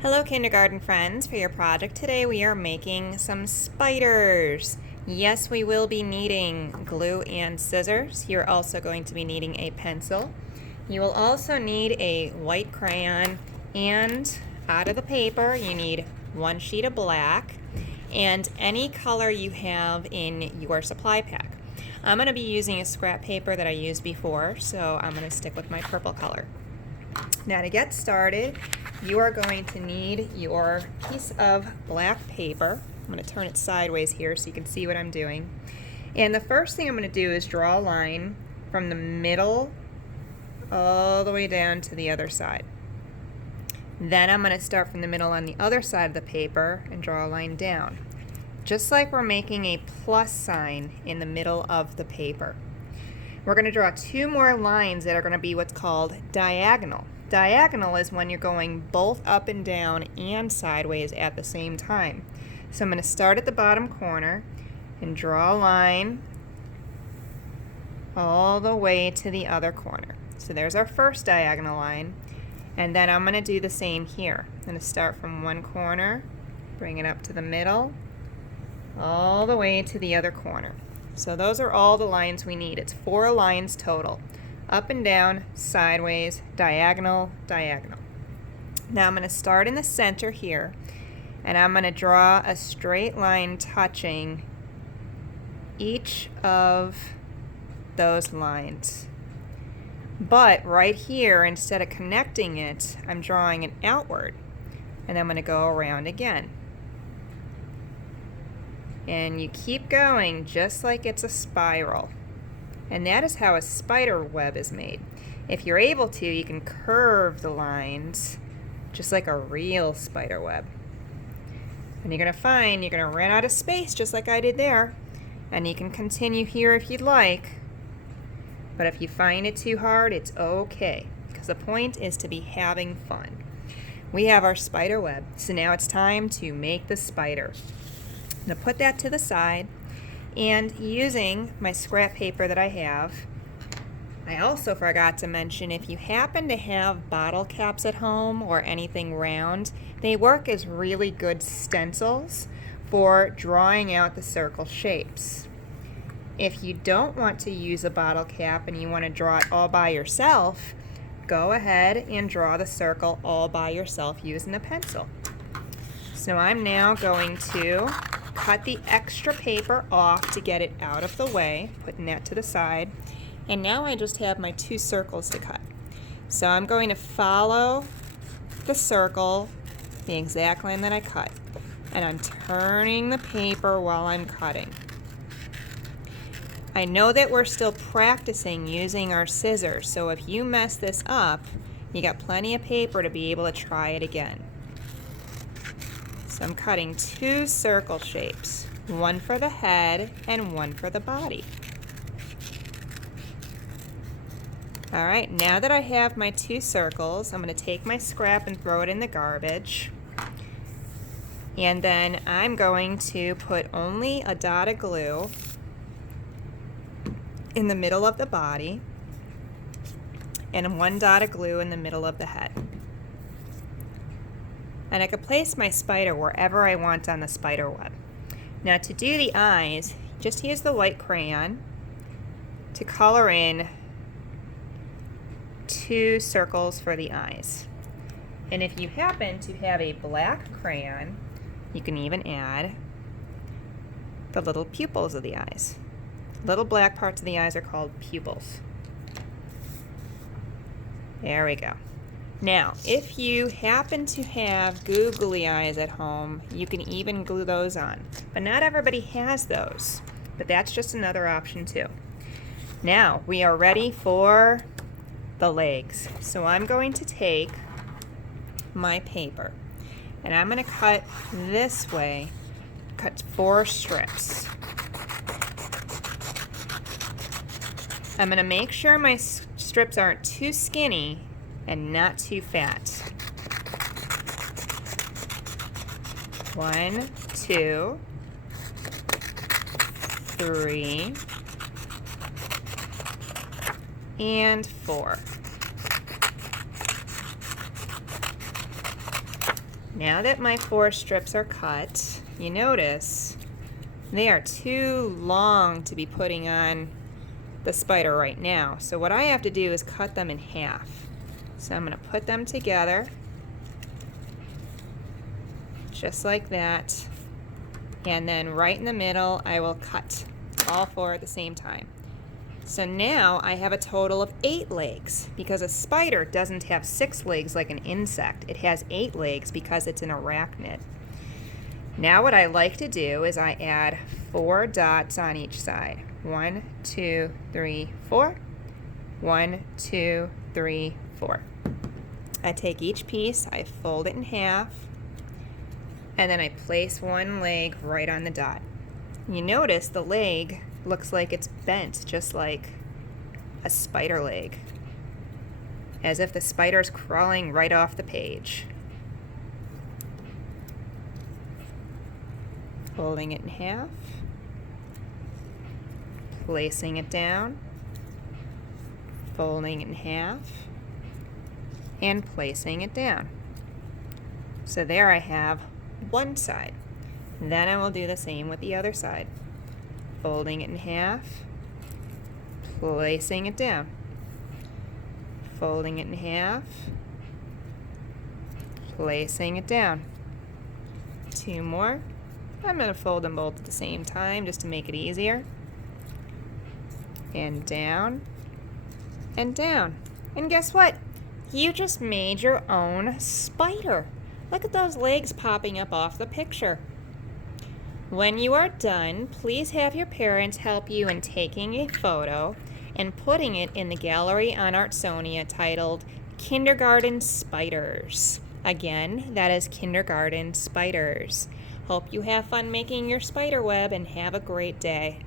Hello kindergarten friends, for your project today we are making some spiders. Yes, we will be needing glue and scissors. You're also going to be needing a pencil. You will also need a white crayon, and out of the paper you need one sheet of black and any color you have in your supply pack. I'm going to be using a scrap paper that I used before, so I'm going to stick with my purple color. Now to get started, you are going to need your piece of black paper. I'm going to turn it sideways here so you can see what I'm doing. And the first thing I'm going to do is draw a line from the middle all the way down to the other side. Then I'm going to start from the middle on the other side of the paper and draw a line down, just like we're making a plus sign in the middle of the paper. We're going to draw two more lines that are going to be what's called diagonal. Diagonal is when you're going both up and down and sideways at the same time. So I'm going to start at the bottom corner and draw a line all the way to the other corner. So there's our first diagonal line. And then I'm going to do the same here. I'm going to start from one corner, bring it up to the middle, all the way to the other corner. So those are all the lines we need. It's 4 lines total. Up and down, sideways, diagonal, diagonal. Now I'm going to start in the center here, and I'm going to draw a straight line touching each of those lines. But right here, instead of connecting it, I'm drawing it outward, and I'm going to go around again. And you keep going just like it's a spiral. And that is how a spider web is made. If you're able to, you can curve the lines just like a real spider web. And you're going to find you're going to run out of space just like I did there. And you can continue here if you'd like. But if you find it too hard, it's okay, because the point is to be having fun. We have our spider web, so now it's time to make the spider. I'm going to put that to the side. And using my scrap paper that I have, I also forgot to mention, if you happen to have bottle caps at home or anything round, they work as really good stencils for drawing out the circle shapes. If you don't want to use a bottle cap and you want to draw it all by yourself, go ahead and draw the circle all by yourself using a pencil. So I'm now going to cut the extra paper off to get it out of the way, putting that to the side. And now I just have my 2 circles to cut. So I'm going to follow the circle, the exact line that I cut. And I'm turning the paper while I'm cutting. I know that we're still practicing using our scissors, so if you mess this up, you got plenty of paper to be able to try it again. So I'm cutting 2 circle shapes, one for the head and one for the body. All right, now that I have my 2 circles, I'm going to take my scrap and throw it in the garbage. And then I'm going to put only a dot of glue in the middle of the body and 1 dot of glue in the middle of the head. And I can place my spider wherever I want on the spider web. Now to do the eyes, just use the white crayon to color in 2 circles for the eyes. And if you happen to have a black crayon, you can even add the little pupils of the eyes. Little black parts of the eyes are called pupils. There we go. Now, if you happen to have googly eyes at home, you can even glue those on. But not everybody has those, but that's just another option too. Now, we are ready for the legs. So I'm going to take my paper, and I'm going to cut this way, cut 4 strips. I'm going to make sure my strips aren't too skinny and not too fat. 1, 2, 3, and 4. Now that my 4 strips are cut, you notice they are too long to be putting on the spider right now. So what I have to do is cut them in half. So I'm going to put them together, just like that. And then right in the middle, I will cut all 4 at the same time. So now I have a total of 8 legs, because a spider doesn't have 6 legs like an insect. It has 8 legs because it's an arachnid. Now what I like to do is I add 4 dots on each side. 1, 2, 3, 4. 1, 2, 3, 4. I take each piece, I fold it in half, and then I place one leg right on the dot. You notice the leg looks like it's bent, just like a spider leg, as if the spider's crawling right off the page. Folding it in half, placing it down, folding it in half, and placing it down. So there I have one side. Then I will do the same with the other side. Folding it in half, placing it down, folding it in half, placing it down. 2 more. I'm going to fold them both at the same time just to make it easier. And down, and down. And guess what? You just made your own spider. Look at those legs popping up off the picture. When you are done, please have your parents help you in taking a photo and putting it in the gallery on Artsonia titled Kindergarten Spiders. Again, that is Kindergarten Spiders. Hope you have fun making your spider web and have a great day.